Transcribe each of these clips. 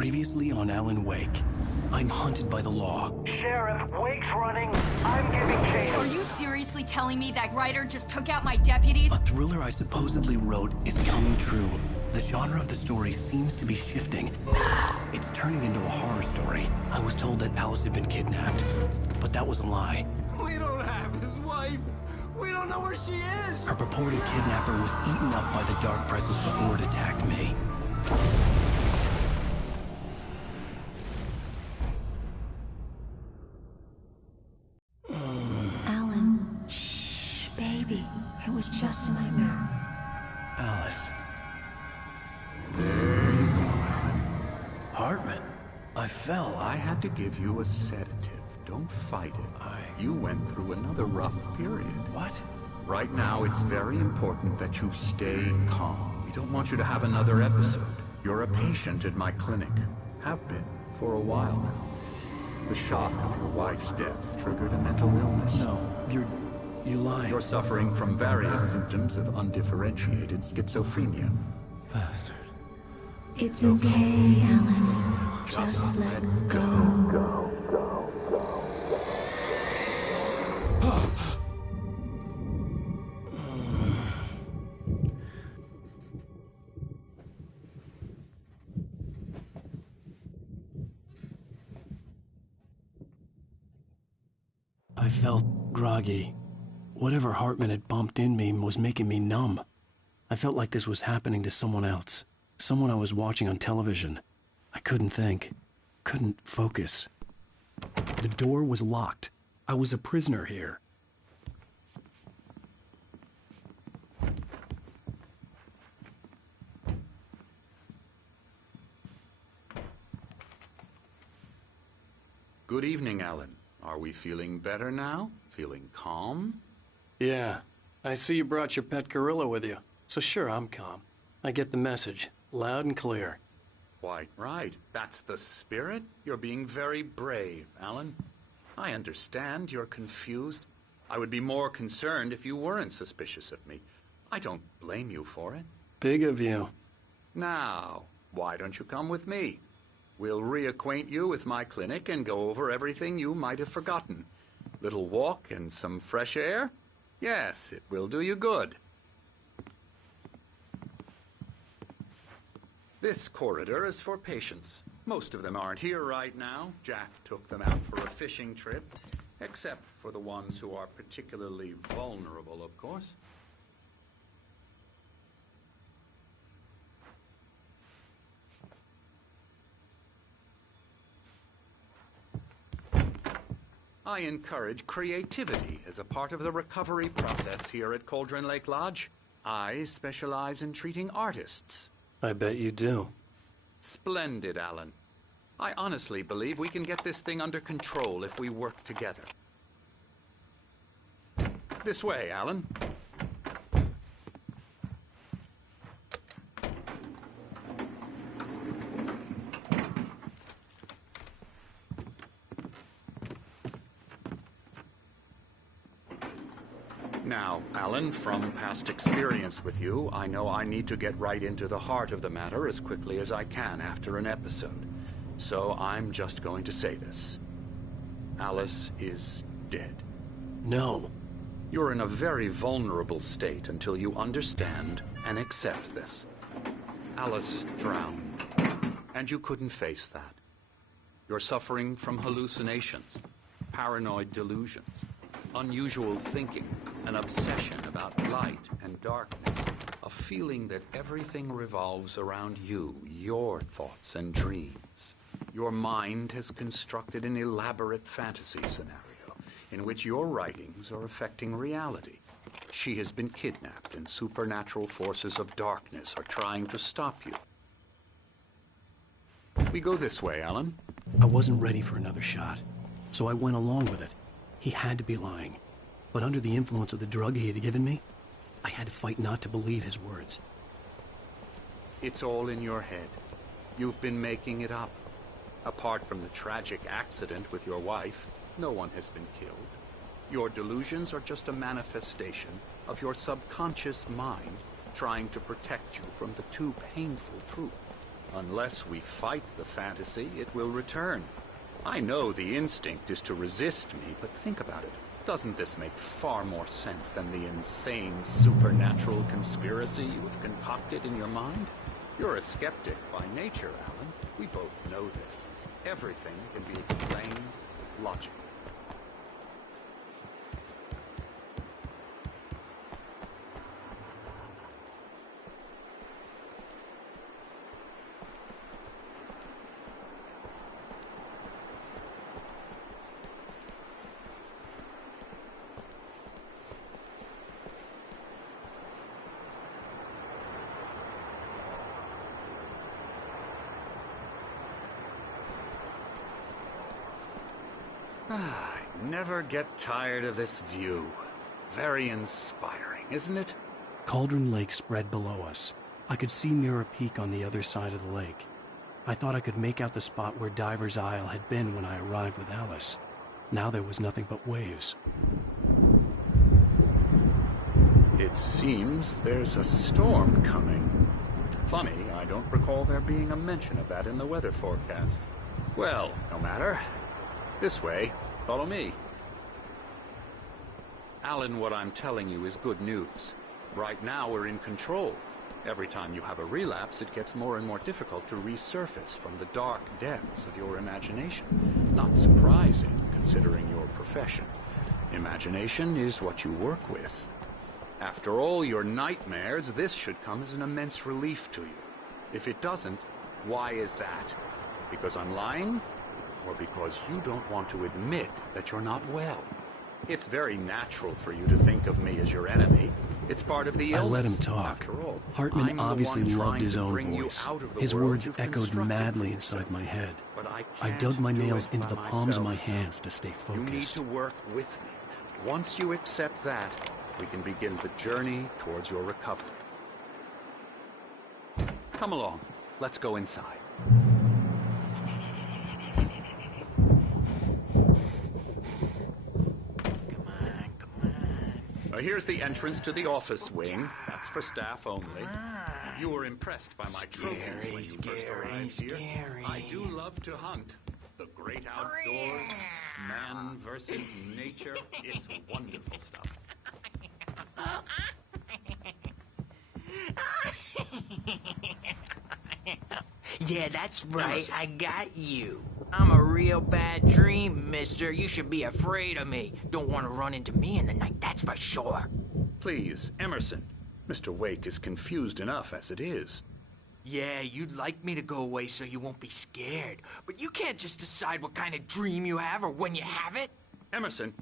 Previously on Alan Wake. I'm hunted by the law. Sheriff, Wake's running. I'm giving chase. Are you seriously telling me that Ryder just took out my deputies? A thriller I supposedly wrote is coming true. The genre of the story seems to be shifting. It's turning into a horror story. I was told that Alice had been kidnapped, but that was a lie. We don't have his wife. We don't know where she is. Her purported kidnapper was eaten up by the dark presence before it attacked me. Alan, shh, baby. It was just a nightmare. Alice. There you go, Alan. Hartman. I fell. I had to give you a sedative. Don't fight it. You went through another rough period. What? Right now, it's very important that you stay calm. We don't want you to have another episode. You're a patient at my clinic. Have been for a while now. The shock of your wife's death triggered a mental illness. No, you're lying. You're suffering from various symptoms of undifferentiated schizophrenia. Bastard. It's okay, Alan. Just let go. I felt groggy. Whatever Hartman had bumped in me was making me numb. I felt like this was happening to someone else. Someone I was watching on television. I couldn't think. Couldn't focus. The door was locked. I was a prisoner here. Good evening, Alan. Are we feeling better now? Feeling calm? Yeah. I see you brought your pet gorilla with you. So sure, I'm calm. I get the message. Loud and clear. Why, right. That's the spirit. You're being very brave, Alan. I understand you're confused. I would be more concerned if you weren't suspicious of me. I don't blame you for it. Big of you. Now, why don't you come with me? We'll reacquaint you with my clinic and go over everything you might have forgotten. Little walk and some fresh air? Yes, it will do you good. This corridor is for patients. Most of them aren't here right now. Jack took them out for a fishing trip, except for the ones who are particularly vulnerable, of course. I encourage creativity as a part of the recovery process here at Cauldron Lake Lodge. I specialize in treating artists. I bet you do. Splendid, Alan. I honestly believe we can get this thing under control if we work together. This way, Alan. Now, Alan, from past experience with you, I know I need to get right into the heart of the matter as quickly as I can after an episode. So I'm just going to say this. Alice is dead. No. You're in a very vulnerable state until you understand and accept this. Alice drowned, and you couldn't face that. You're suffering from hallucinations, paranoid delusions, unusual thinking, an obsession about light and darkness, a feeling that everything revolves around you, your thoughts and dreams. Your mind has constructed an elaborate fantasy scenario in which your writings are affecting reality. She has been kidnapped and supernatural forces of darkness are trying to stop you. We go this way, Alan. I wasn't ready for another shot, so I went along with it. He had to be lying. But under the influence of the drug he had given me, I had to fight not to believe his words. It's all in your head. You've been making it up. Apart from the tragic accident with your wife, no one has been killed. Your delusions are just a manifestation of your subconscious mind trying to protect you from the too painful truth. Unless we fight the fantasy, it will return. I know the instinct is to resist me, but think about it. Doesn't this make far more sense than the insane supernatural conspiracy you have concocted in your mind? You're a skeptic by nature, Alan. We both know this. Everything can be explained logically. I never get tired of this view. Very inspiring, isn't it? Cauldron Lake spread below us. I could see Mirror Peak on the other side of the lake. I thought I could make out the spot where Diver's Isle had been when I arrived with Alice. Now there was nothing but waves. It seems there's a storm coming. Funny, I don't recall there being a mention of that in the weather forecast. Well, no matter. This way. Follow me. Alan, what I'm telling you is good news. Right now we're in control. Every time you have a relapse, it gets more and more difficult to resurface from the dark depths of your imagination. Not surprising, considering your profession. Imagination is what you work with. After all your nightmares, this should come as an immense relief to you. If it doesn't, why is that? Because I'm lying? Or because you don't want to admit that you're not well? It's very natural for you to think of me as your enemy. It's part of the illness. I let him talk. After all, Hartman I'm the obviously one loved trying his to own bring you voice. out of the His world words you've echoed constructed madly for inside yourself. my head. But I I can't dug my do nails it into by the palms of my myself. hands to stay You need focused. to work with me. Once you accept that, we can begin the journey towards your recovery. Come along. Let's go inside. Here's the entrance to the office wing. That's for staff only. You were impressed by my trophies when you first arrived here. I do love to hunt. The great outdoors, man versus nature. It's wonderful stuff. Yeah, that's right. I got you. I'm a real bad dream, mister. You should be afraid of me. Don't want to run into me in the night, that's for sure. Please, Emerson. Mr. Wake is confused enough as it is. Yeah, you'd like me to go away so you won't be scared. But you can't just decide what kind of dream you have or when you have it. Emerson.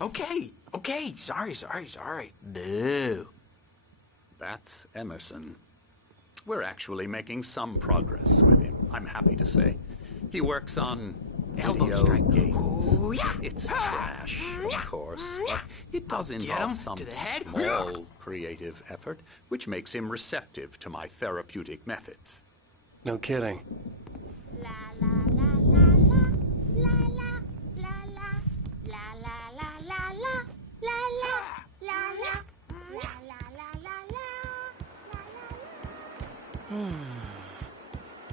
Okay. Sorry. Boo. That's Emerson. We're actually making some progress with him, I'm happy to say. He works on Elbow video strike. games. Ooh, yeah. It's trash, of course, but it does Get involve him some to the head. small creative effort, which makes him receptive to my therapeutic methods. No kidding. La la la la la la la la la la la la la la la la la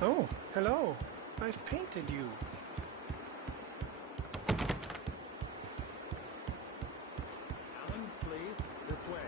Oh, hello. I've painted you. Alan, please, this way.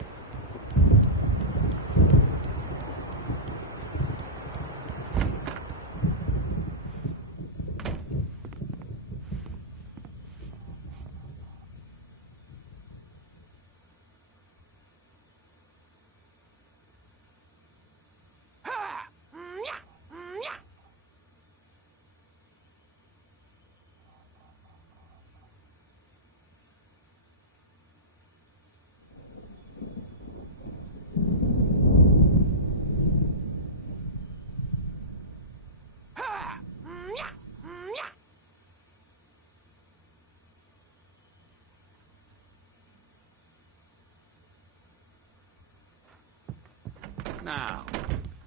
Now,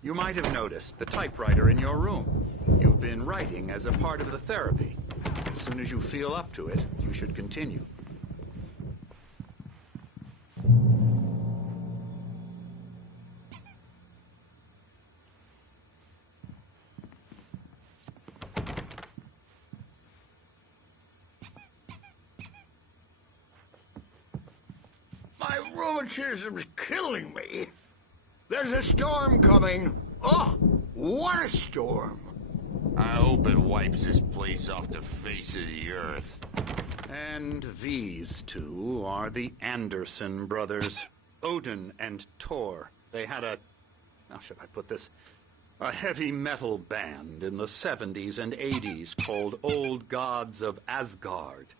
you might have noticed the typewriter in your room. You've been writing as a part of the therapy. As soon as you feel up to it, you should continue. My rheumatism's killing me. There's a storm coming. Oh, what a storm. I hope it wipes this place off the face of the earth. And these two are the Anderson brothers, Odin and Thor. They had how should I put this? A heavy metal band in the 70s and 80s called Old Gods of Asgard.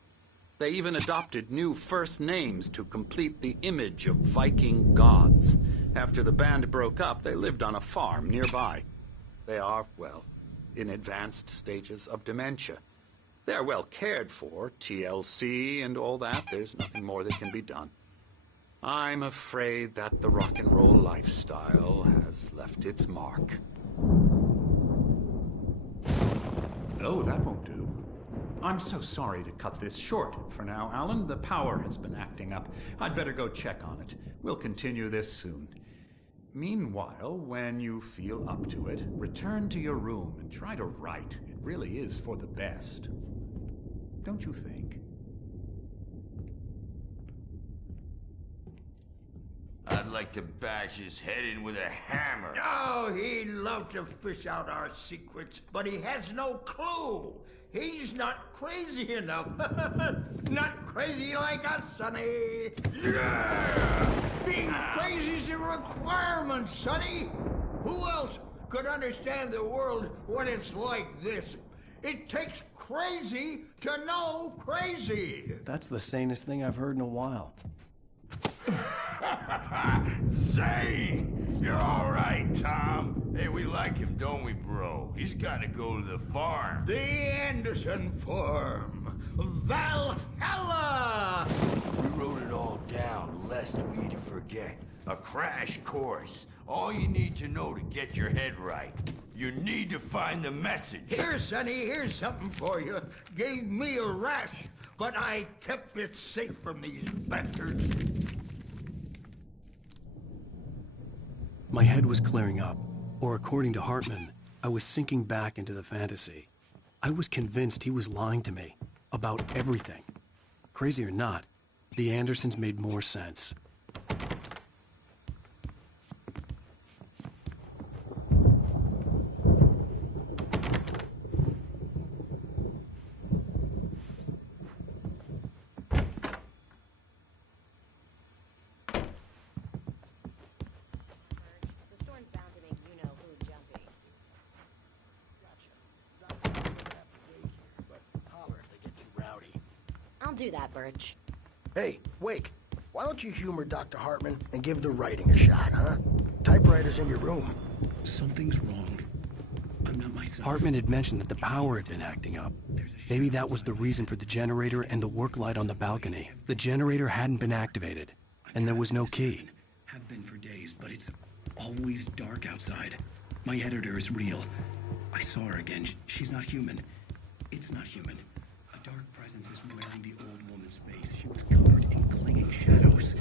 They even adopted new first names to complete the image of Viking gods. After the band broke up, they lived on a farm nearby. They are, well, in advanced stages of dementia. They're well cared for, TLC and all that. There's nothing more that can be done. I'm afraid that the rock and roll lifestyle has left its mark. Oh, that won't do. I'm so sorry to cut this short for now, Alan. The power has been acting up. I'd better go check on it. We'll continue this soon. Meanwhile, when you feel up to it, return to your room and try to write. It really is for the best. Don't you think? I'd like to bash his head in with a hammer. Oh, he'd love to fish out our secrets, but he has no clue. He's not crazy enough. Not crazy like us, Sonny. Yeah! Being crazy's a requirement, Sonny. Who else could understand the world when it's like this? It takes crazy to know crazy. That's the sanest thing I've heard in a while. Zane! You're all right, Tom. Hey, we like him, don't we, bro? He's got to go to the farm. The Anderson Farm. Valhalla! We wrote it all down, lest we forget. A crash course. All you need to know to get your head right. You need to find the message. Here, Sonny, here's something for you. Gave me a rash, but I kept it safe from these bastards. My head was clearing up, or according to Hartman, I was sinking back into the fantasy. I was convinced he was lying to me about everything. Crazy or not, the Andersons made more sense. I'll do that, Birch. Hey, Wake, why don't you humor Dr. Hartman and give the writing a shot, huh? Typewriter's in your room. Something's wrong. I'm not myself. Hartman had mentioned that the power had been acting up. Maybe that was the reason for the generator and the work light on the balcony. The generator hadn't been activated, and there was no key. Have been for days, but it's always dark outside. My editor is real. I saw her again. She's not human. It's not human. A dark presence is wearing the old woman's face. She was covered in clinging shadows.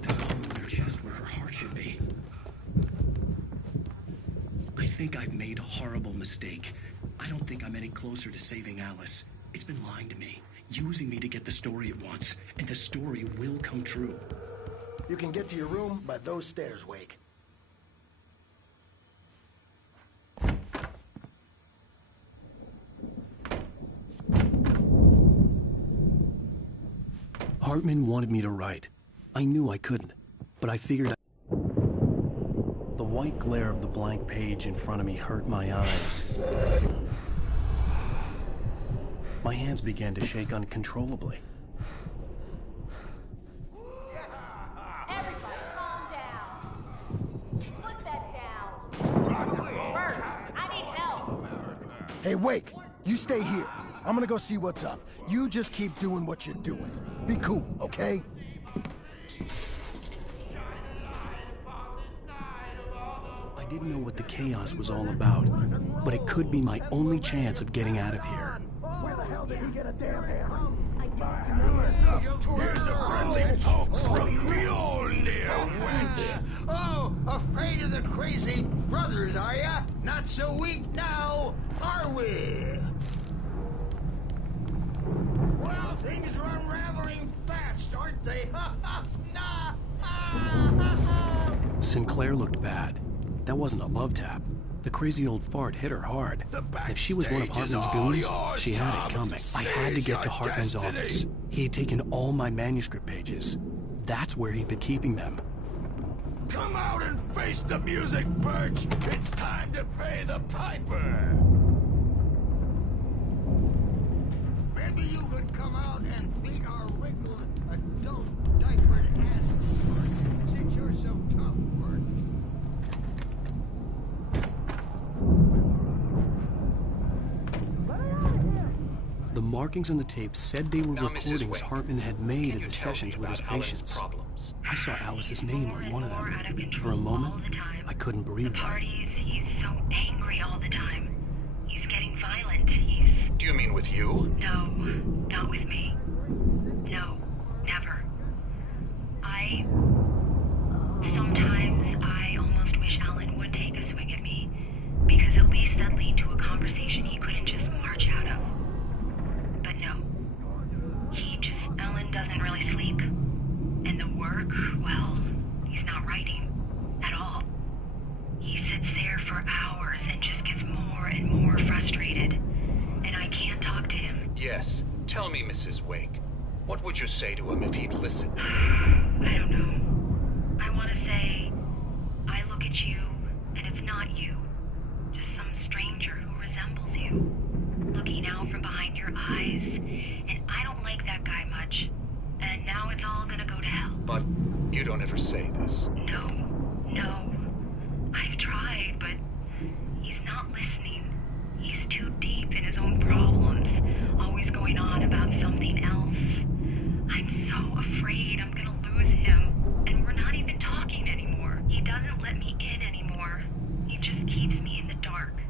There's a hole in her chest where her heart should be. I think I've made a horrible mistake. I don't think I'm any closer to saving Alice. It's been lying to me, using me to get the story it wants, and the story will come true. You can get to your room by those stairs, Wake. Hartman wanted me to write. I knew I couldn't, but I figured The white glare of the blank page in front of me hurt my eyes. My hands began to shake uncontrollably. Everybody calm down. Put that down. Bert, I need help. Hey, Wake, you stay here. I'm gonna go see what's up. You just keep doing what you're doing. Be cool, okay? I didn't know what the chaos was all about, but it could be my only chance of getting out of here. Where the hell did he get a damn hammer? Here's a friendly poke from Mjolnir, wench. Oh, afraid of the crazy brothers, are ya? Not so weak now, are we? Well, things are unraveling fast, aren't they? Sinclair looked bad. That wasn't a love tap. The crazy old fart hit her hard. If she was one of Hartman's goons, she had it coming. I had to get to Hartman's office. He had taken all my manuscript pages. That's where he'd been keeping them. Come out and face the music, Birch! It's time to pay the piper! Maybe you could come out and beat our wrinkled, adult, diapered ass, since you're so tough, Birch. The markings on the tape said they were recordings Hartman had made at the sessions with his patients. I saw Alice's name on one of them. For a moment, I couldn't breathe right. He's so angry all the time. He's getting violent. Do you mean with you? No, not with me. No, never. Sometimes I almost wish Alan would take a swing at me, because at least that'd lead to a conversation he couldn't just march out of. But no. Alan doesn't really sleep. And the work, well, he's not writing at all. He sits there for hours and just gets more and more frustrated. And I can't talk to him. Yes. Tell me, Mrs. Wake. What would you say to him if he'd listen? I don't know. I want to say, I look at you, and it's not you. Just some stranger who resembles you. Looking out from behind your eyes, and I don't like that guy much. And now it's all gonna go to hell. But you don't ever say this. No. I've tried, but he's not listening. He's too deep in his own problems, always going on about something else. I'm so afraid I'm gonna lose him, and we're not even talking anymore. He doesn't let me in anymore. He just keeps me in the dark.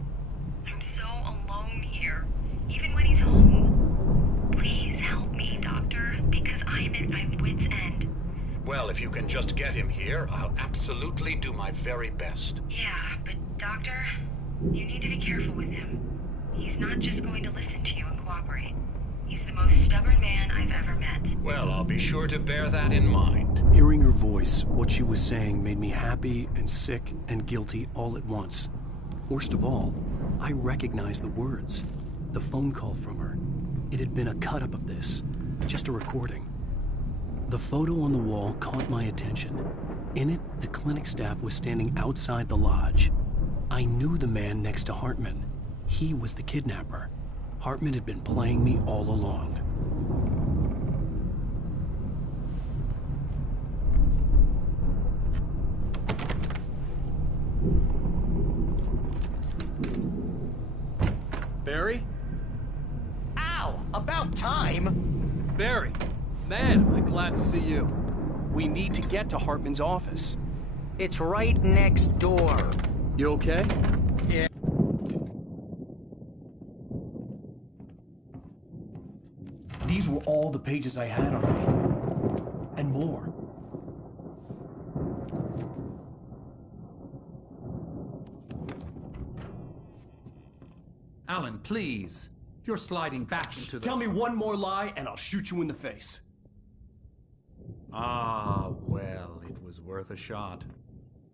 I'm so alone here, even when he's home. Please help me, Doctor, because I'm at my wit's end. Well, if you can just get him here, I'll absolutely do my very best. Yeah, but Doctor, you need to be careful with him. He's not just going to listen to you and cooperate. He's the most stubborn man I've ever met. Well, I'll be sure to bear that in mind. Hearing her voice, what she was saying made me happy and sick and guilty all at once. Worst of all, I recognized the words. The phone call from her. It had been a cut-up of this. Just a recording. The photo on the wall caught my attention. In it, the clinic staff was standing outside the lodge. I knew the man next to Hartman. He was the kidnapper. Hartman had been playing me all along. Barry? Ow! About time! Barry! Man, am I glad to see you. We need to get to Hartman's office. It's right next door. You okay? Yeah. These were all the pages I had on me. And more. Alan, please. You're sliding back into the... Tell me one more lie and I'll shoot you in the face. Ah, well, it was worth a shot.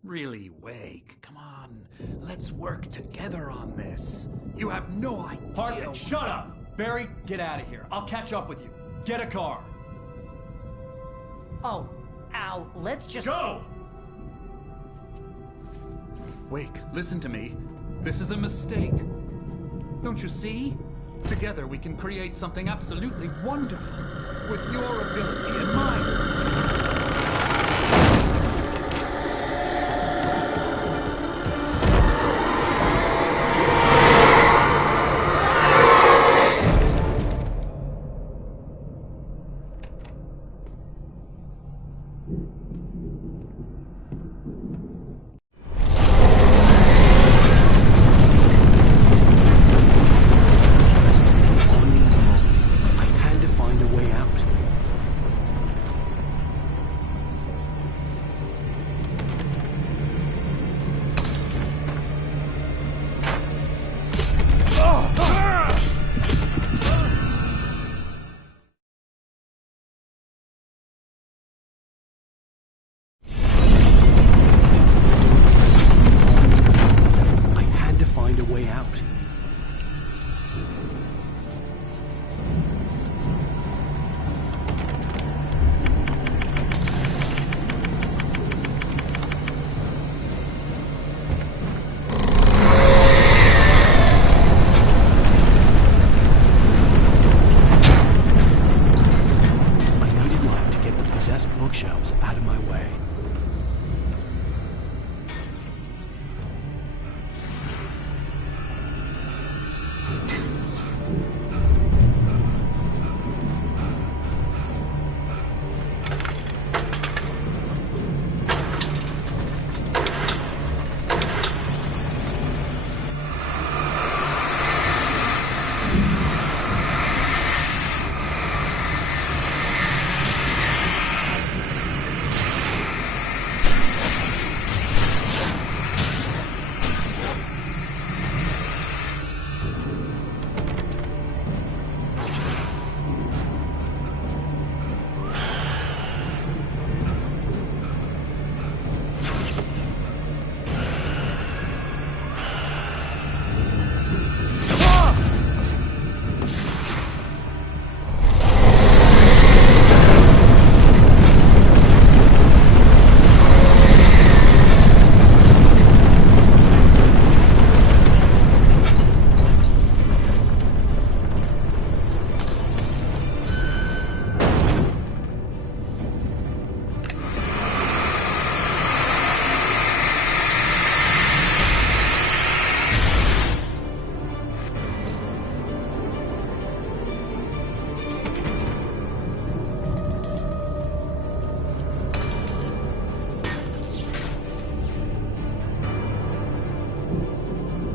Really, Wake, come on. Let's work together on this. You have no idea... Hartman, shut up! Barry, get out of here. I'll catch up with you. Get a car. Oh, Al, let's just... Go! Wake, listen to me. This is a mistake. Don't you see? Together we can create something absolutely wonderful. With your ability and mine.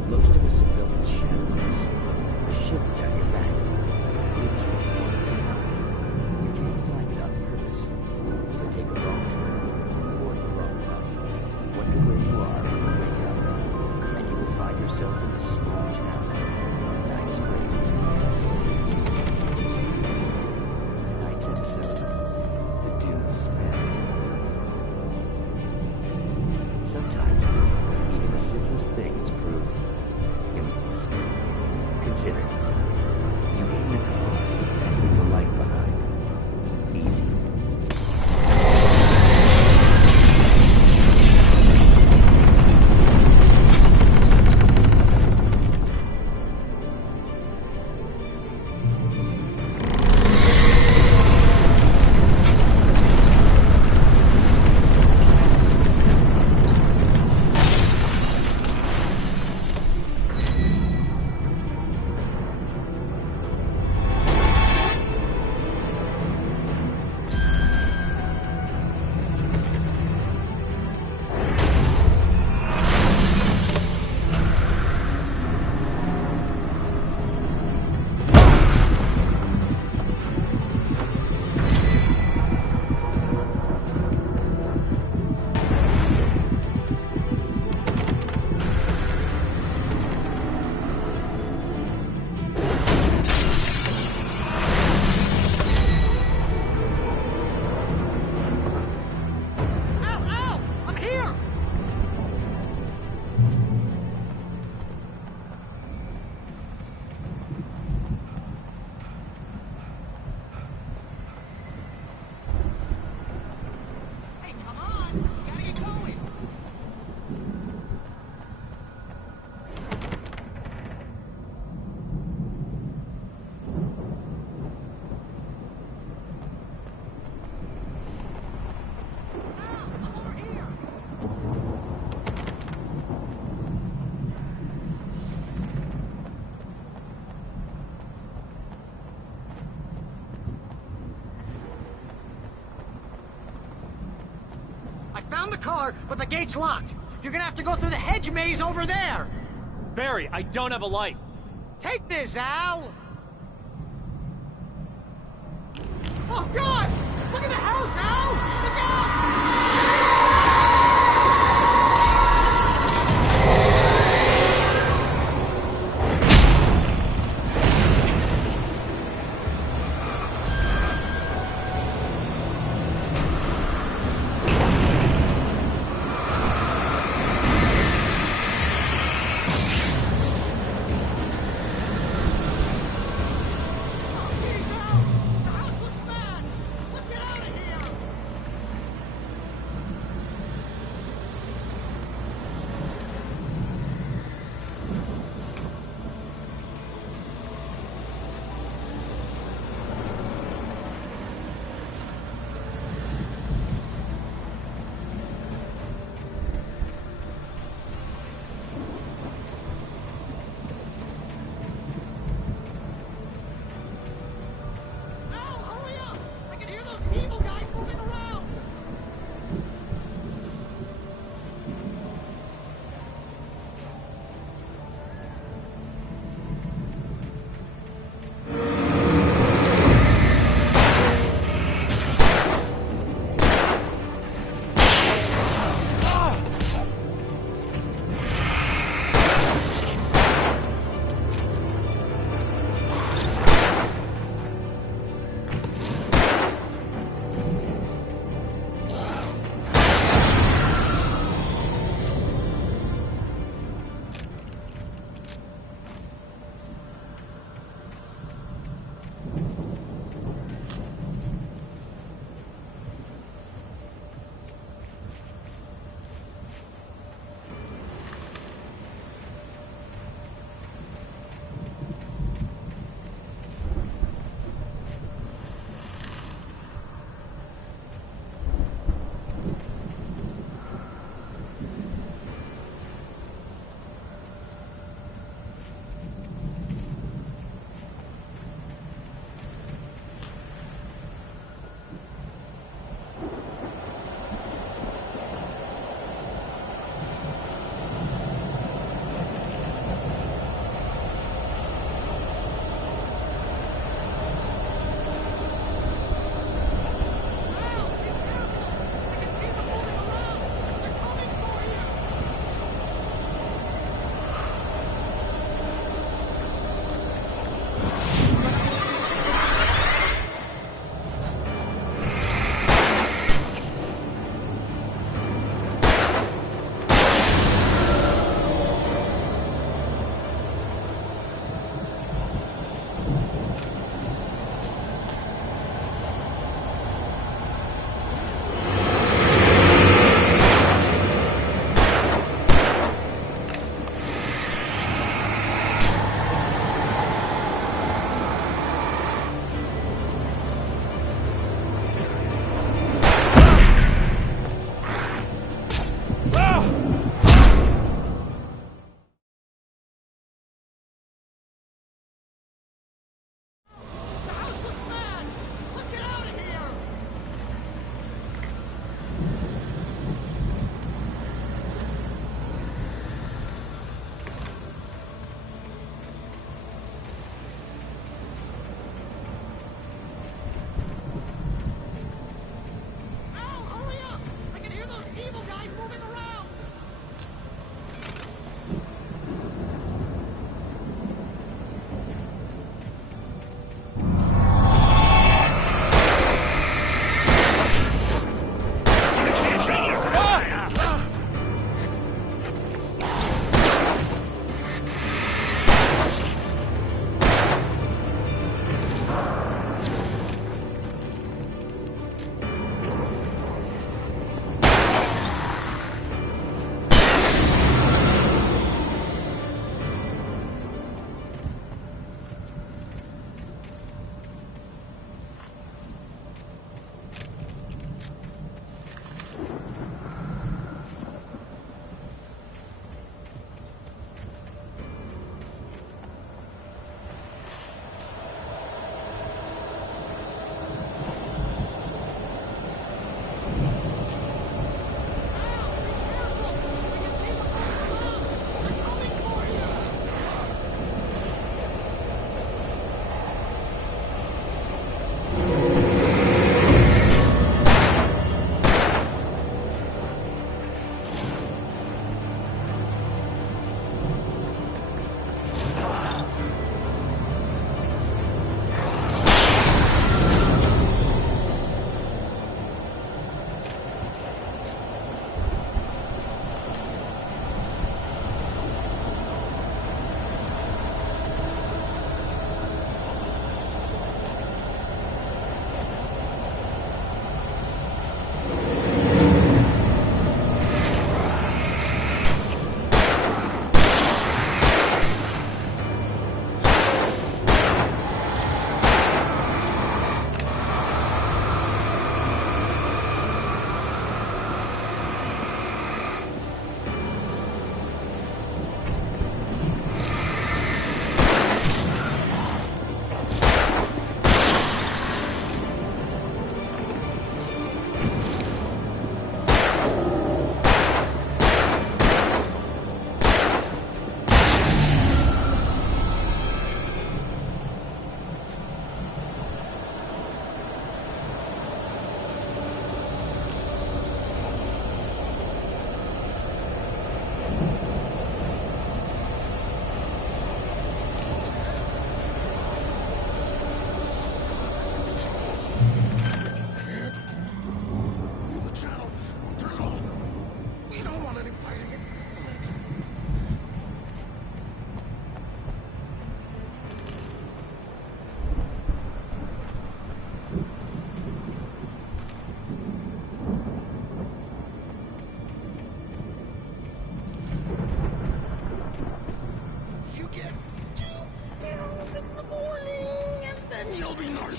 Most of us have felt the shadows, the shiver down your back. Lives with one in your mind. You can't find it on purpose, but take a wrong turn, board the wrong bus, wonder where you are when you wake up, and you will find yourself in the small town of Knightsbridge. Tonight's episode, the Doom Spell. Sometimes, even the simplest things prove impossible. Consider, you get in a car and leave your life behind. Easy. I found the car, but the gate's locked. You're gonna have to go through the hedge maze over there. Barry, I don't have a light. Take this, Al! Oh, God! Look at the house, Al! Look out!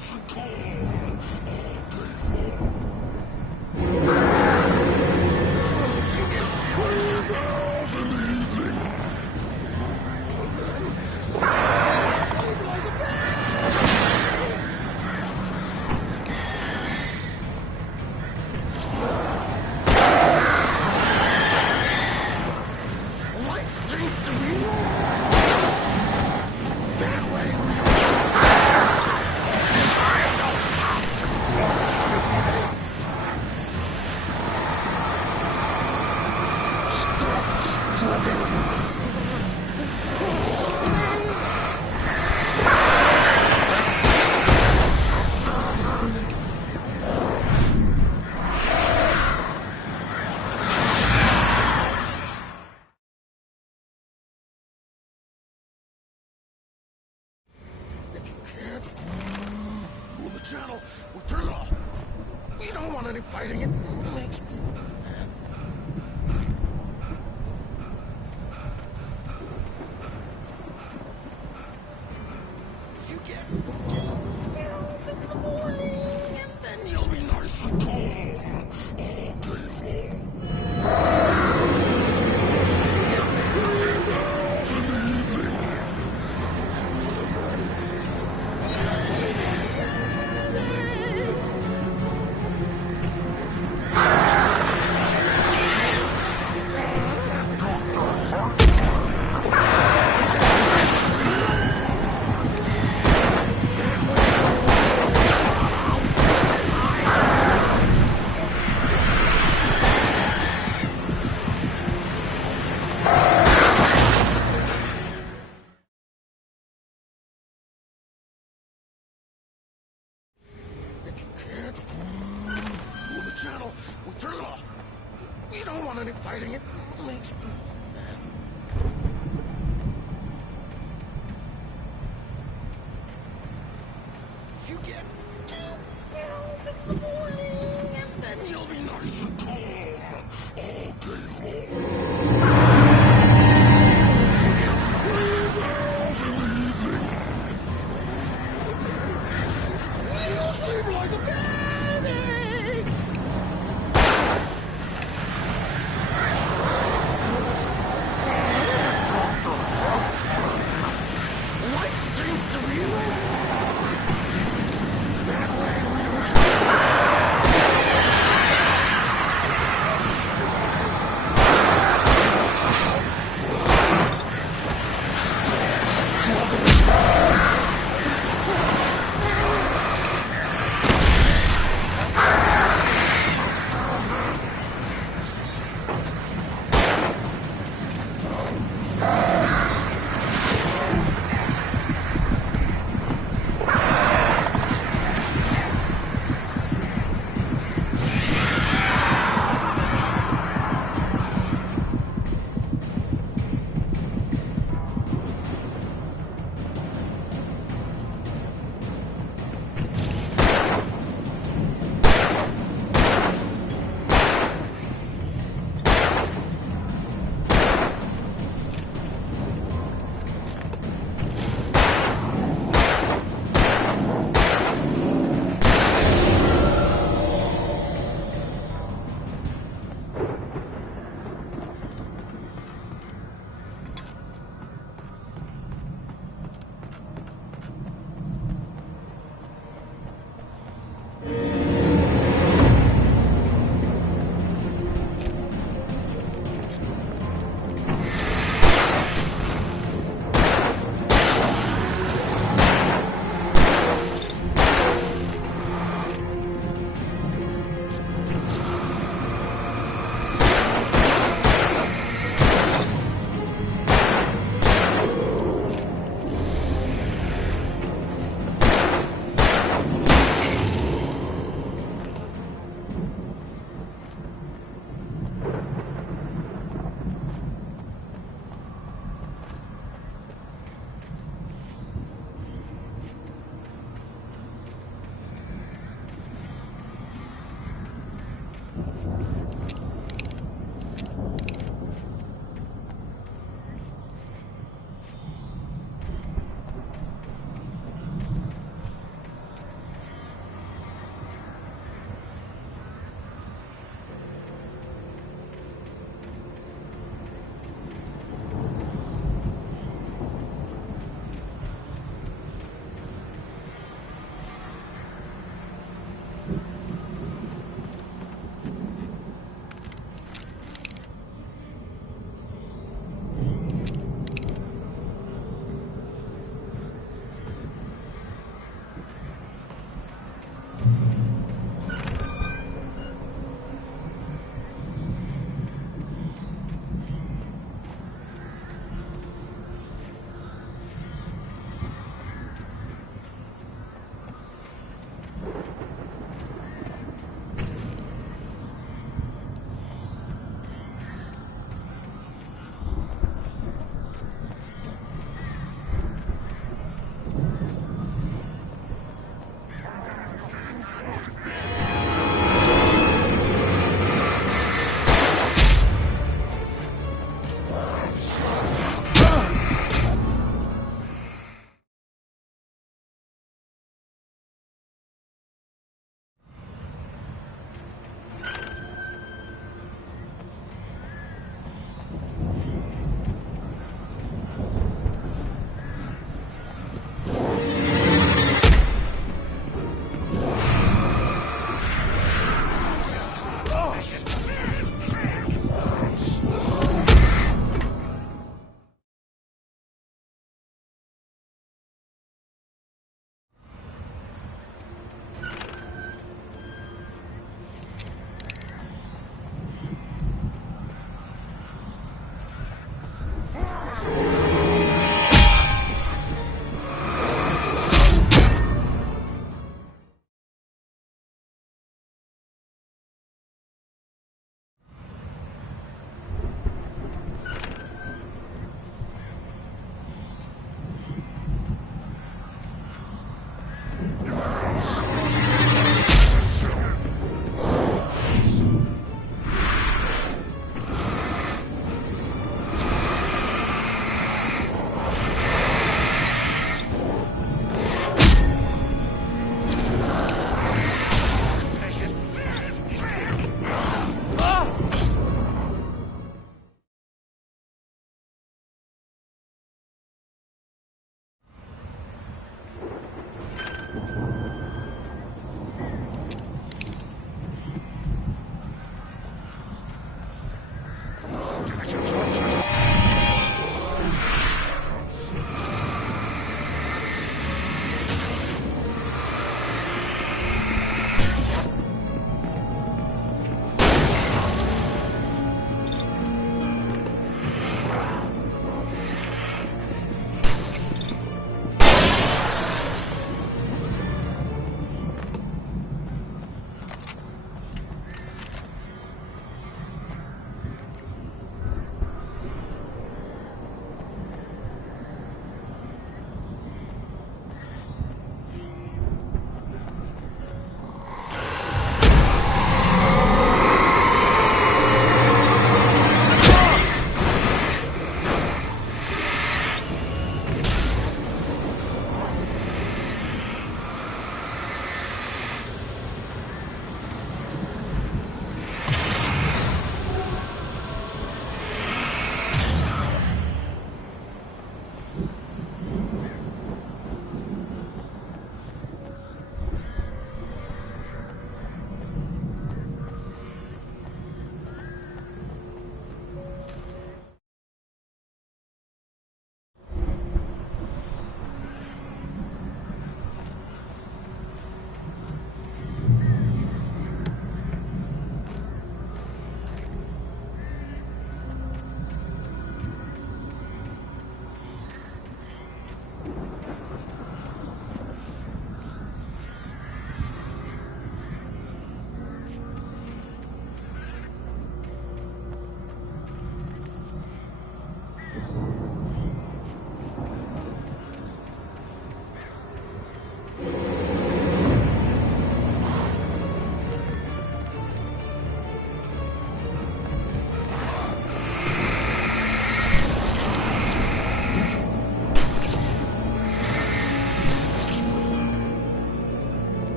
nice and calm all day long. You get pretty girls in the evening. Sleep like a life seems to be that way. If you can't move the channel, we'll turn it off. We don't want any fighting. It makes people mad. You get 2 pills in the morning, and then you'll be nice and calm all day long. You get 3 pills in the evening. If you can't move the channel, we'll turn it off. We don't want any fighting. It makes people mad. You get 2 pills in the morning, and then you'll be nice and calm all day long. You get 3 pills in the evening. You'll sleep like a baby.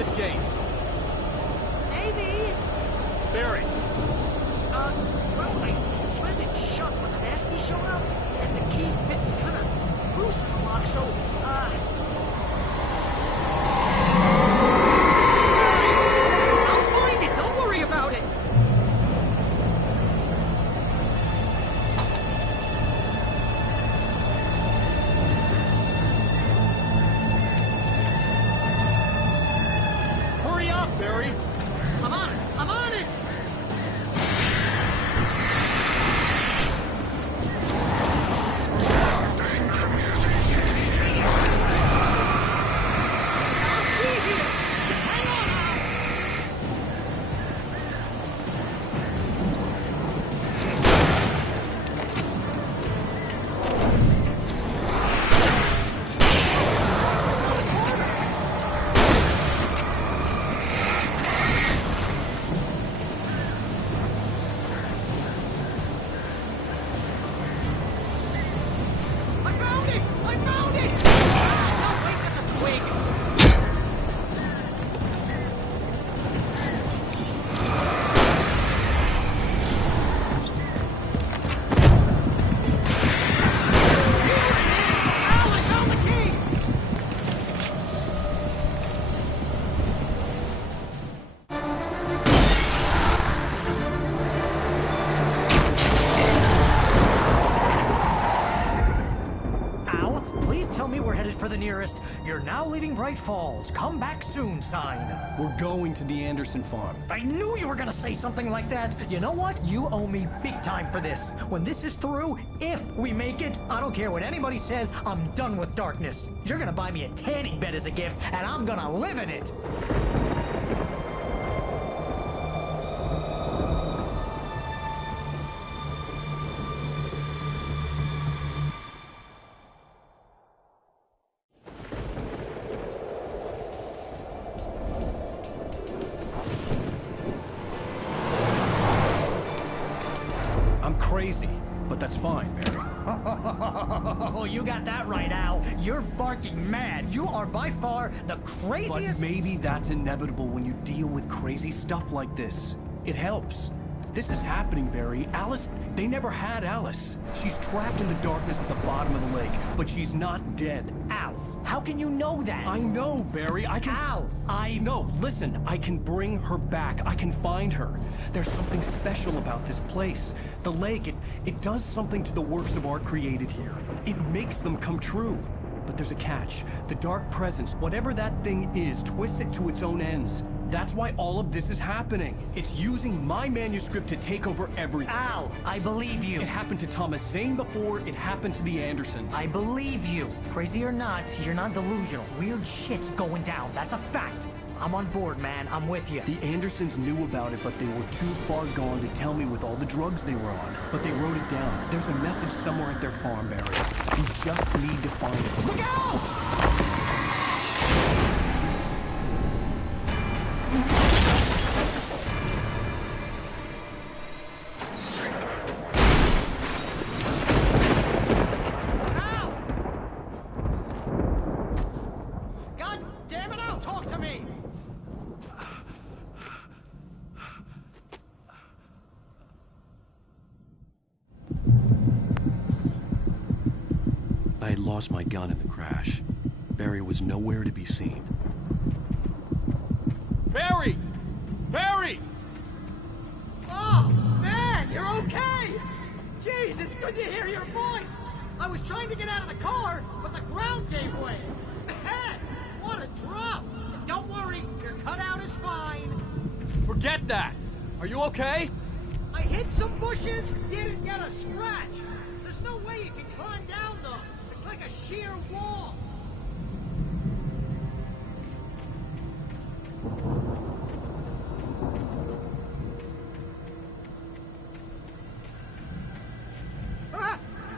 this gate. Maybe. Barry. Well, I slammed it shut when the nasty showed up, and the key fits kind of loose in the lock, so, I'll find it! Don't worry about it! Hurry up, Barry! I'm on it! I'm on it! For the nearest, you're now leaving Bright Falls. Come back soon sign. We're going to the Anderson farm. I knew you were gonna say something like that. You know what? You owe me big time for this. When this is through, if we make it, I don't care what anybody says, I'm done with darkness. You're gonna buy me a tanning bed as a gift, and I'm gonna live in it. Crazy, but that's fine, Barry. Oh, you got that right, Al. You're barking mad. You are by far the craziest... But maybe that's inevitable when you deal with crazy stuff like this. It helps. This is happening, Barry. Alice, they never had Alice. She's trapped in the darkness at the bottom of the lake, but she's not dead. Al, how can you know that? I know, Barry. I can... Al, No, listen. I can bring her back. I can find her. There's something special about this place. The lake, it does something to the works of art created here. It makes them come true. But there's a catch. The dark presence, whatever that thing is, twists it to its own ends. That's why all of this is happening. It's using my manuscript to take over everything. Al, I believe you. It happened to Thomas Zane before, it happened to the Andersons. I believe you. Crazy or not, you're not delusional. Weird shit's going down. That's a fact. I'm on board, man. I'm with you. The Andersons knew about it, but they were too far gone to tell me with all the drugs they were on. But they wrote it down. There's a message somewhere at their farm, Barry. We just need to find it. Look out! I had lost my gun in the crash. Barry was nowhere to be seen. Barry! Barry! Oh, man, you're okay! Jeez, it's good to hear your voice! I was trying to get out of the car, but the ground gave way. Man, what a drop! Don't worry, your cutout is fine. Forget that! Are you okay? I hit some bushes, didn't get a scratch. There's no way you can climb down, though. It's like a sheer wall.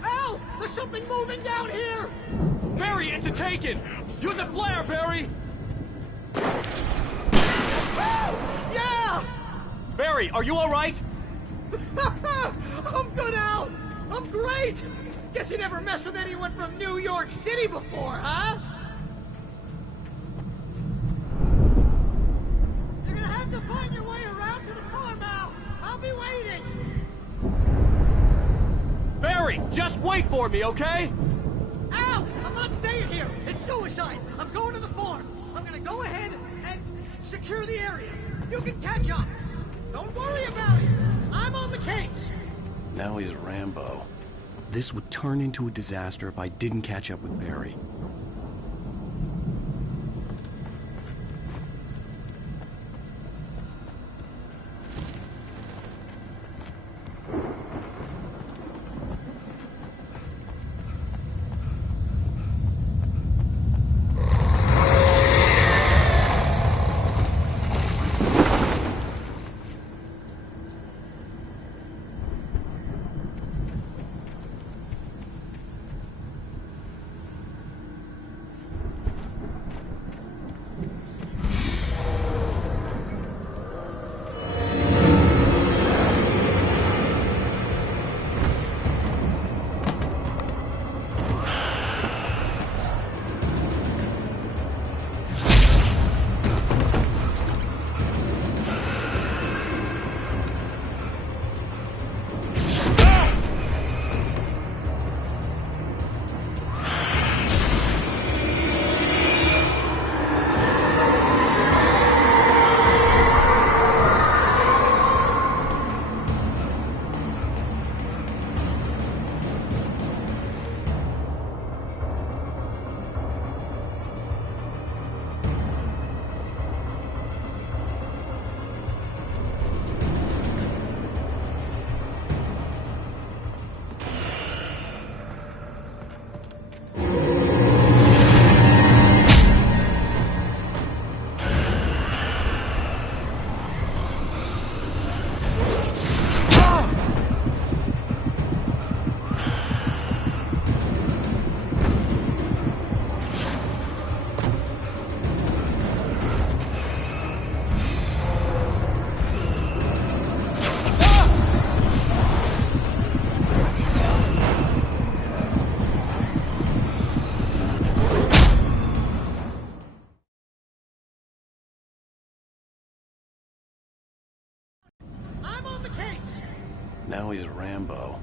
Al! There's something moving down here! Barry, it's a Taken! Use a flare, Barry! Yeah! Barry, are you alright? I'm good, Al! I'm great! Guess you never messed with anyone from New York City before, huh? Barry, just wait for me, okay? Al! I'm not staying here! It's suicide! I'm going to the farm! I'm gonna go ahead and secure the area. You can catch up. Don't worry about it. I'm on the case. Now he's Rambo. This would turn into a disaster if I didn't catch up with Barry. Now he's Rambo.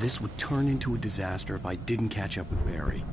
This would turn into a disaster if I didn't catch up with Barry.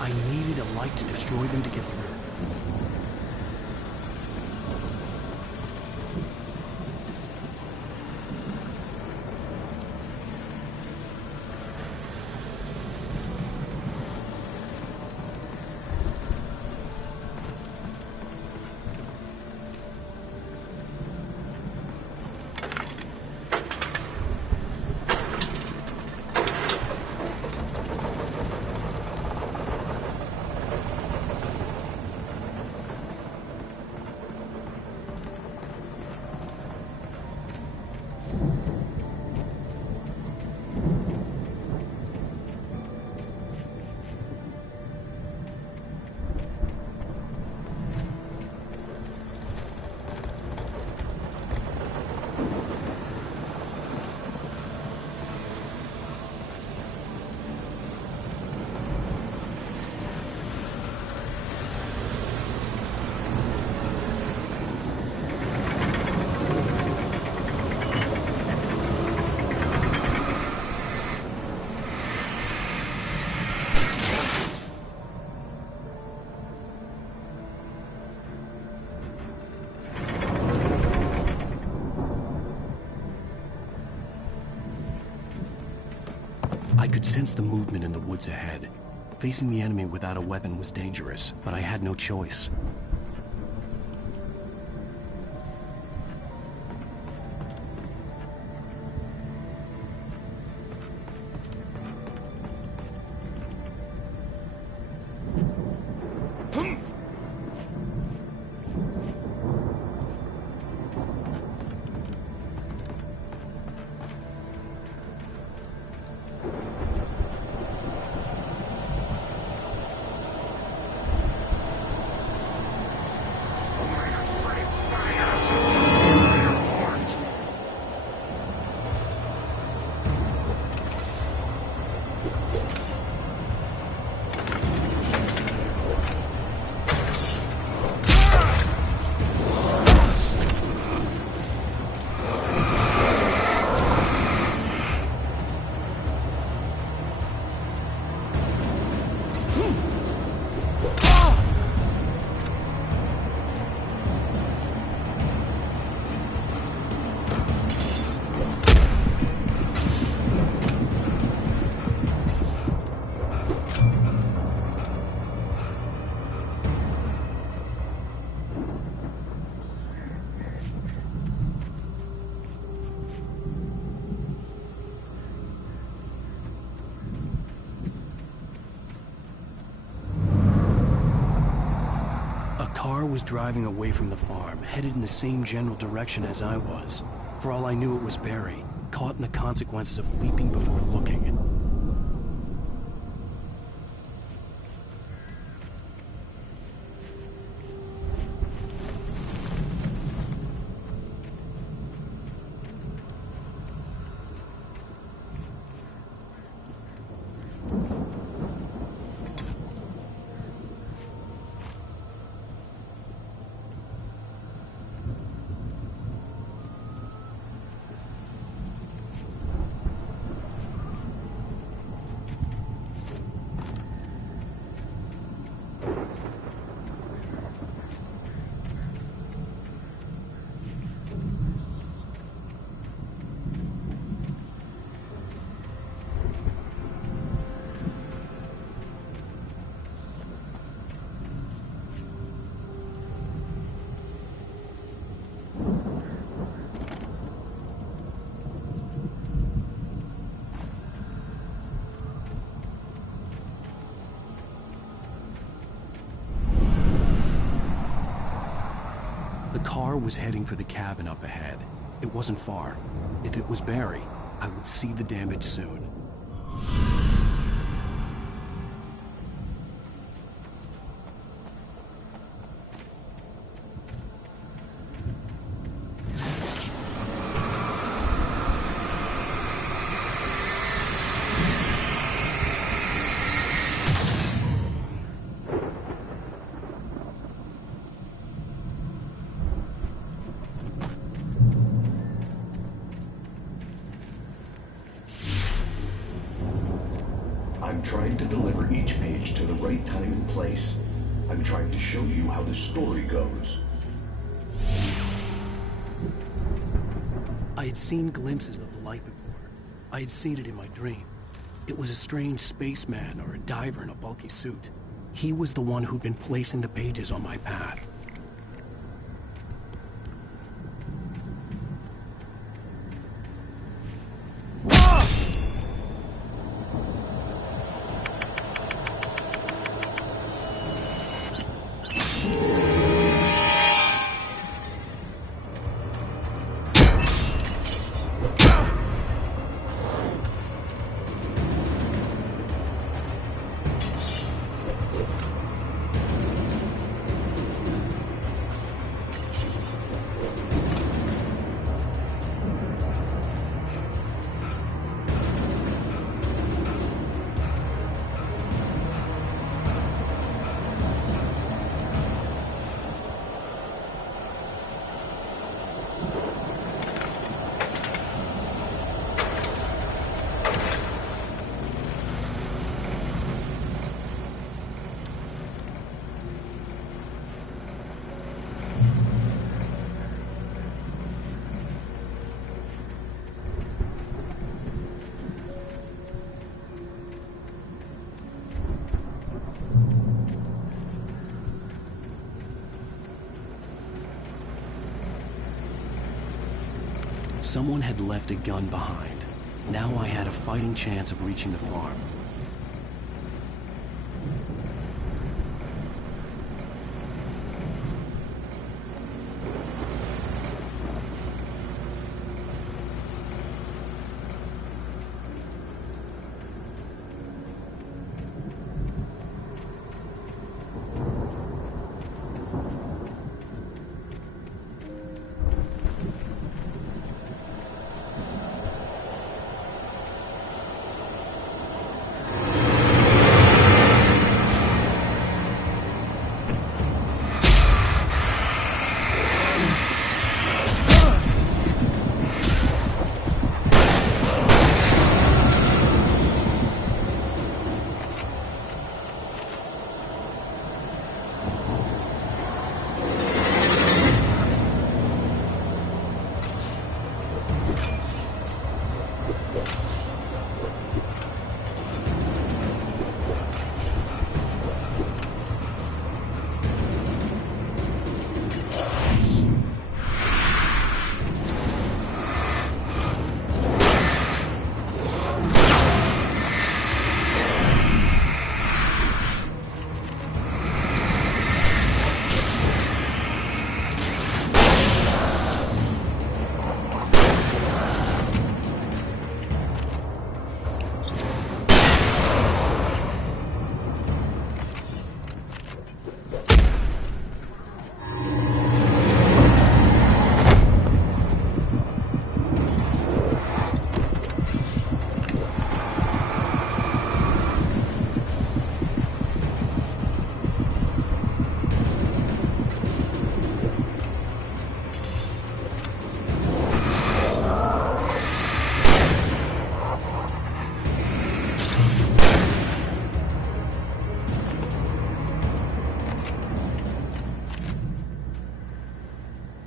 I needed a light to destroy them to get through. could sense the movement in the woods ahead. Facing the enemy without a weapon was dangerous, but I had no choice. Was driving away from the farm, headed in the same general direction as I was. For all I knew, it was Barry, caught in the consequences of leaping before looking. The car was heading for the cabin up ahead. It wasn't far. If it was Barry, I would see the damage soon. I'm trying to deliver each page to the right time and place. I'm trying to show you how the story goes. I had seen glimpses of the light before. I had seen it in my dream. It was a strange spaceman or a diver in a bulky suit. He was the one who'd been placing the pages on my path. Someone had left a gun behind. Now I had a fighting chance of reaching the farm.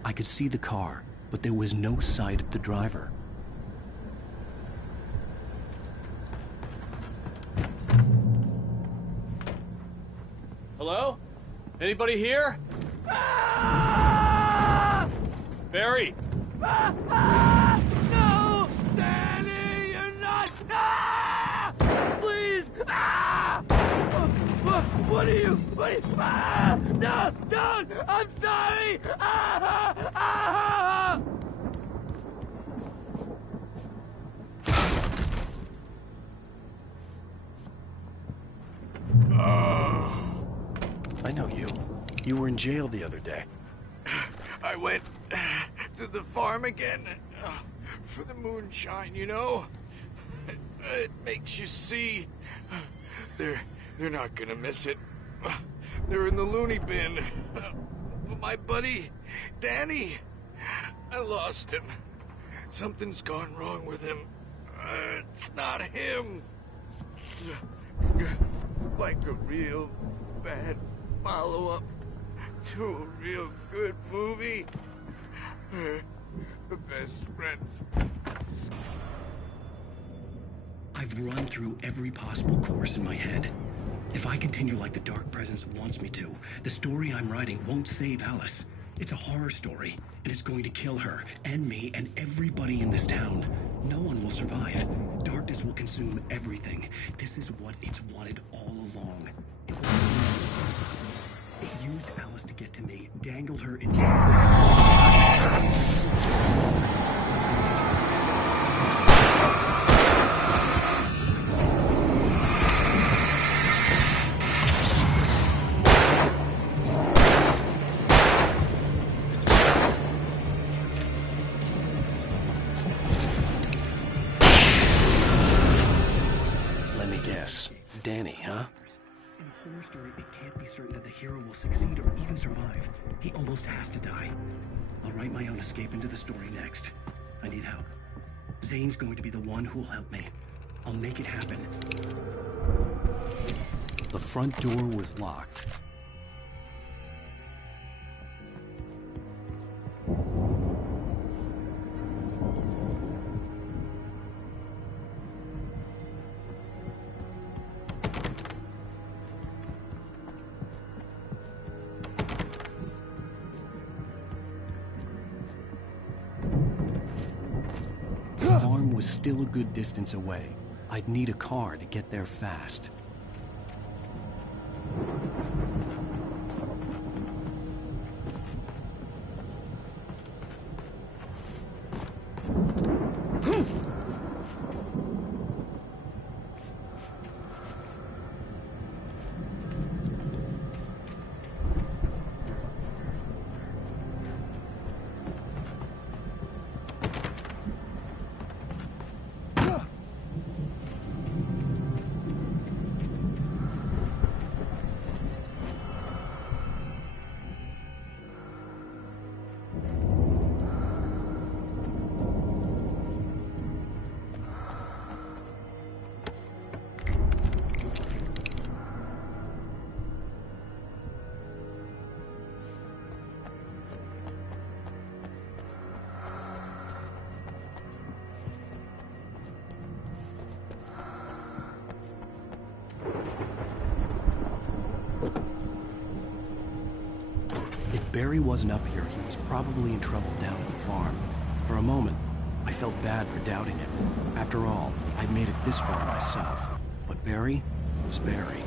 I could see the car, but there was no sight of the driver. Hello? Anybody here? Barry! No! Danny, you're not! Please! What are you? No! Don't! I'm sorry! I know you. You were in jail the other day. I went to the farm again for the moonshine, you know? It makes you see. They're not gonna miss it. They're in the loony bin. But my buddy, Danny, I lost him. Something's gone wrong with him. It's not him. Like a real bad follow-up to a real good movie. The best friends. I've run through every possible course in my head. If I continue like the Dark Presence wants me to, the story I'm writing won't save Alice. It's a horror story, and it's going to kill her, and me, and everybody in this town. No one will survive. Darkness will consume everything. This is what it's wanted all along. It used Alice to get to me, dangled her in... Danny, huh? In a horror story, it can't be certain that the hero will succeed or even survive. He almost has to die. I'll write my own escape into the story next. I need help. Zane's going to be the one who'll help me. I'll make it happen. The front door was locked. was still a good distance away. I'd need a car to get there fast. If Barry wasn't up here, he was probably in trouble down at the farm. For a moment, I felt bad for doubting him. After all, I'd made it this far myself. But Barry was Barry.